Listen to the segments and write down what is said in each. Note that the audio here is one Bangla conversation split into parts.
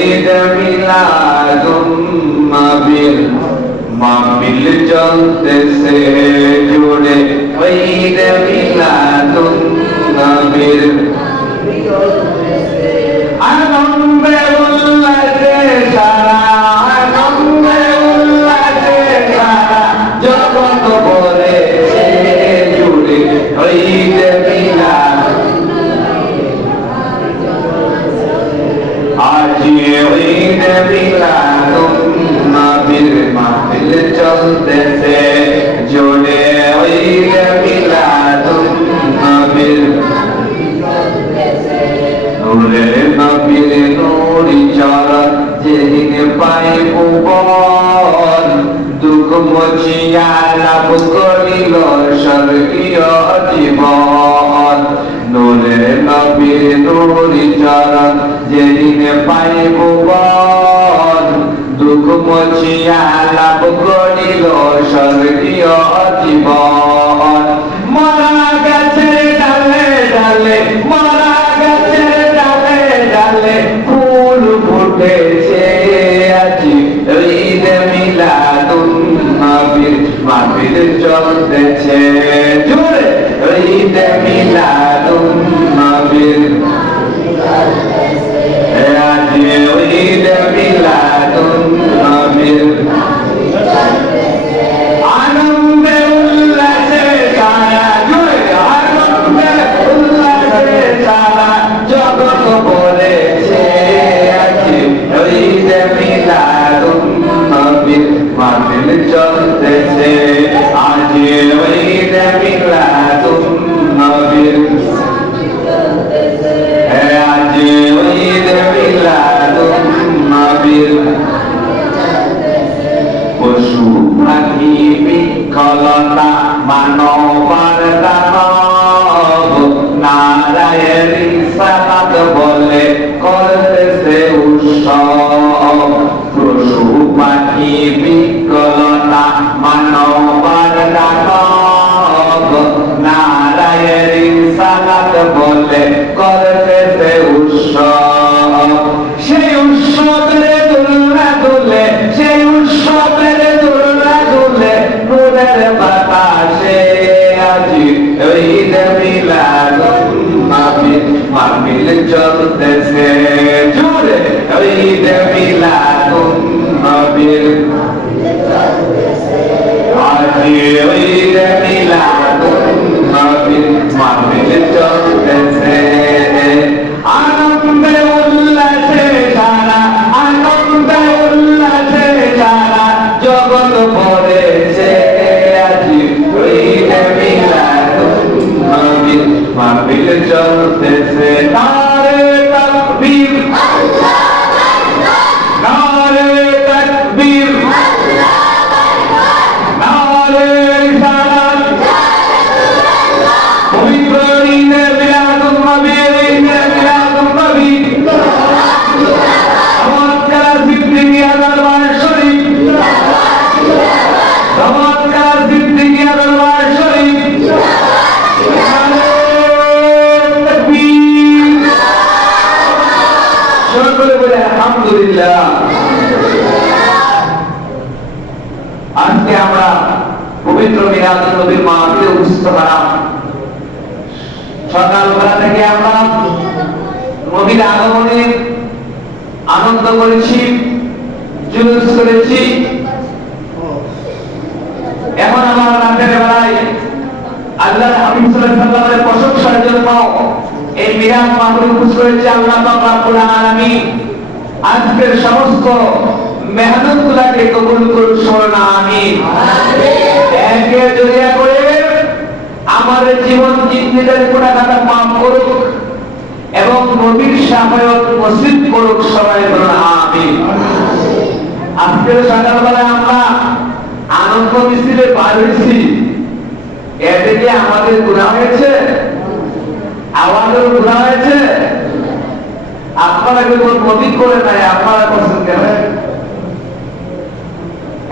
ঈদ মিলাদুন নবীর মাহফিল চলতেছে জুড়ে ঈদ মিলাদুন নবীর আনন্দে উল্লাসে সারা আনন্দে নূরি চরণ যেদিন পাইব দুঃখ মুছিয়া লাভ করিল স্বর্গীয় জীবন। মারা গেছে ডালে ডালে, মারা গেছে ডালে ডালে, ফুল ফুটেছে আজি। ঈদ মিলাদুন নবীর মাহফিল চলতেছে। জোরে, ঈদ মিলাদুন চলতেছে নারে আমরা পবিত্র মিলাদুন নবীর মাহফিলে উপস্থিত হলাম। সকালবেলা থেকে আমরা নবীর আগমনে আনন্দ করেছি, জুলুস করেছি। এখন আমার রাতের বেলায় আল্লাহ হাবিব সাল্লাল্লাহু প্রশংসার জন্য এই মিলাদ মাহফিল উপস্থিত করেছে আল্লাহ পাক রব্বুল আজকের সমস্ত মেহনত গুলাকে কবুল করুন, শোনেন, আমিন। একে জড়িয়া করে আমার জীবন জিন্দিদের গুণাগাটা মাফ করুক এবং নবীর সাফায়ত নসিব করুক, সবাই বলুন, আমিন। আজকের সকালবেলায় আমরা আনন্দ মিছিলে বার হয়েছি। এতে কি আমাদের গুণা হয়েছে? আমাদের গুণা হয়েছে? আপনারা কেবল নদী করে নাই, আপনারা করছেন কেন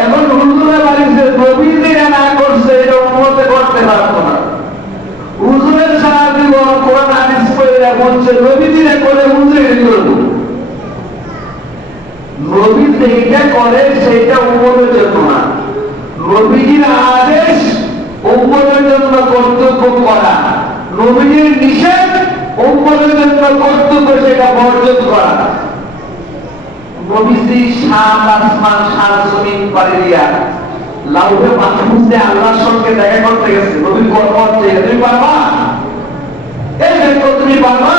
এখন হুজুরে বাড়িতে নবীরা না করছে, এটা উন্মতে করতে পারতো না। হুজুরের সারা জীবন কোরআন হাদিস করে বলছে নবীরা করে হুজুরে করব করে সেটা উম্মতের জন্য না। নবীজির আদেশ উম্মতের জন্য কর্তব্য করা। নবীজির নিষেধ উম্মতের জন্য কর্তব্য, সেটা বর্জন করা। নবীজি সাত আসমান সাত জমিন পাড়ি দিয়া লাউহে মাহফুজে আল্লাহর সঙ্গে দেখা করতে গেছে। নবী কর্ম হচ্ছে তুমি পারবা? এই তুমি পারবা?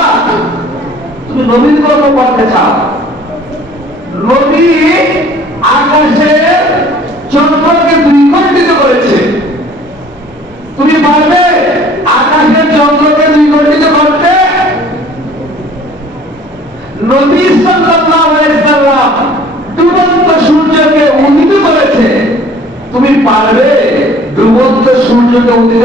তুমি নবীর করতে চাও। নবী আকাশে চন্দ্রকে দ্বিখণ্ডিত করেছে তুমি পারবে? আকাশের চন্দ্রকে দ্বিখণ্ডিত করতে নবী সাল্লাল্লাহু আলাইহি সাল্লাম ডুবন্ত সূর্যকে উদিত করেছে তুমি পারবে ডুবন্ত সূর্যকে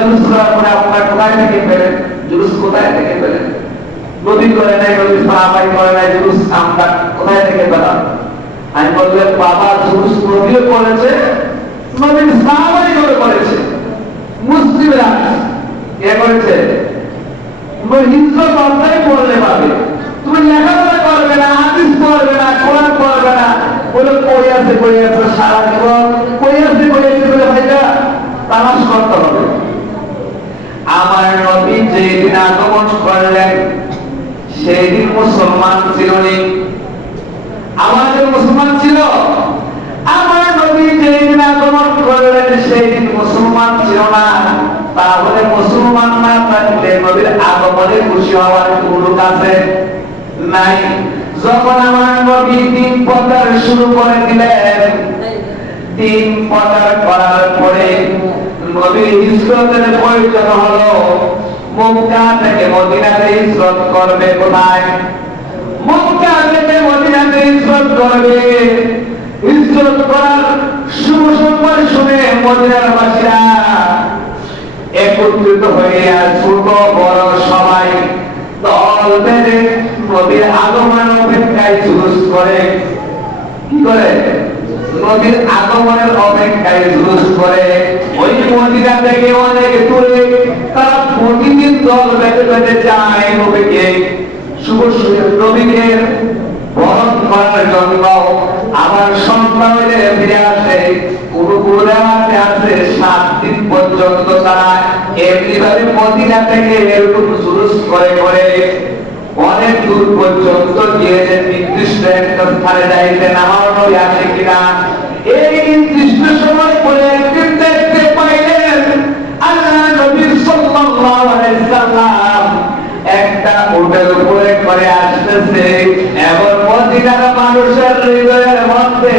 জুলুস করার কোথায় থেকে জুলুস কোথায় থেকে পেলেন? নদী করে নাই নদী সাহাবাই নাই, জুলুস আমরা কোথায় থেকে পেলাম? আমি বললেন বাবা জুলুস নদীও করেছে নদীর সাহাবাই করে করেছে। মুসলিমরা কে করেছে? হিজরত অর্থাই পড়লে পাবে তুমি লেখাপড়া করবে না, হাদিস পড়বে না, কোরআন পড়বে না। বলে, কই আছে কই আছে, সারা জীবন কই আছে কই আছে? বলে ভাইটা তালাশ করতে হবে। আমার নবী যেদিন আগমন করলেন সেই মুসলমান ছিল আমাদের মুসলমান ছিল আমার নবী যেদিন আগমন করলেন সেই দিন মুসলমান ছিল না। তাহলে মুসলমান না থাকলে নবীর আগমনে খুশি হওয়ার কোনো কাছে নাই। যখন আমার নবী দিন প্রচার শুরু করে দিলেন দিন প্রচার করার পরে নবীর হিজরতের প্রয়োজন হলো, মক্কা থেকে মদিনাতে হিজরত করবে কোথায়? মক্কা থেকে মদিনাতে হিজরত করবে। হিজরত করার শুভ সময় শুনে মদিনার বাসীরা একত্রিত হয়ে ছোট বড় সবাই দল বেঁধে নবীর আগমন অপেক্ষায় জুলুস করে। কি করে? নবীর আগমনের অপেক্ষায় জুলুস করে। ওই মদিনা থেকে অনেক দূরে তারা প্রতিদিন দল বেঁধে বেঁধে যায় নবীকে। শুভ নবীকে বরণ করার জন্য আমার সন্তানদের ফিরে আসে কোন আছে, সাত দিন পর্যন্ত তারা এমনিভাবে মদিনা থেকে এরকম জুলুস করে করে অনেক দূর পর্যন্ত গিয়েছেন নির্দিষ্ট একটা স্থানে যাইতেন আমার নবী আসে কিনা। এই নির্দিষ্ট সময় একদিন দেখতে পাইলেন আল্লাহ নবী সাল্লাল্লাহু আলাইহি সাল্লাম একটা উটের উপরে করে আসতেছে, এবং মদিনার মানুষের হৃদয়ের মধ্যে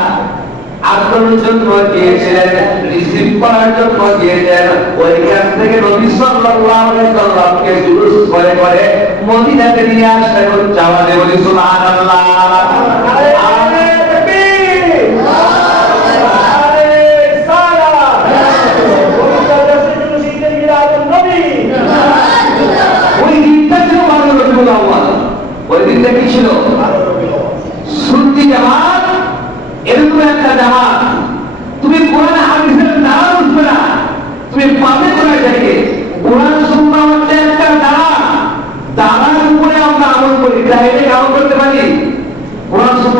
আগ্রহের জন্য দিয়েছিলেন রিসিভ করার জন্য গিয়েছেন ওইখান থেকে নবী সাল্লাল্লাহু আলাইহি সাল্লামকে জুলুস করে করে মদিনাতে নিয়ে এবং জাওয়ানে বলি, সুবহানাল্লাহ আরে তাকবীর আরে সালাম ওই দিনটা ছিল বারো রবিউল আউয়াল ওই দিনটা কি ছিল সুন্নি জামাত এরকম একটা জামাত তুমি কোরআন হাদিসের দ্বারা উঠবে না তুমি পাবে কোথায় থেকে কোরআন সুন্না হচ্ছে একটা দ্বারা দ্বারার উপরে আমরা আমল করি ডাইরেক্ট আমল করতে পারি কোরআন সুন্না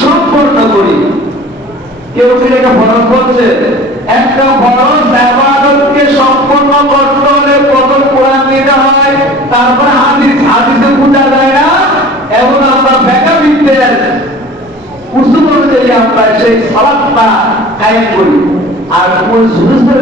সম্পূর্ণ করি। কেউ কি ফরজ করছে? একটা ফরজ ইবাদতকে সম্পূর্ণ করতে হলে প্রথম কোরআন নিতে হয়, তারপর হাদিস। হাদিসে বোঝা যায় না এবং আমরা ফেকা বিদ্যের উসুল অনুযায়ী আমরা সেই সালাতটা কায়েম করি। আর কোন জুলুসের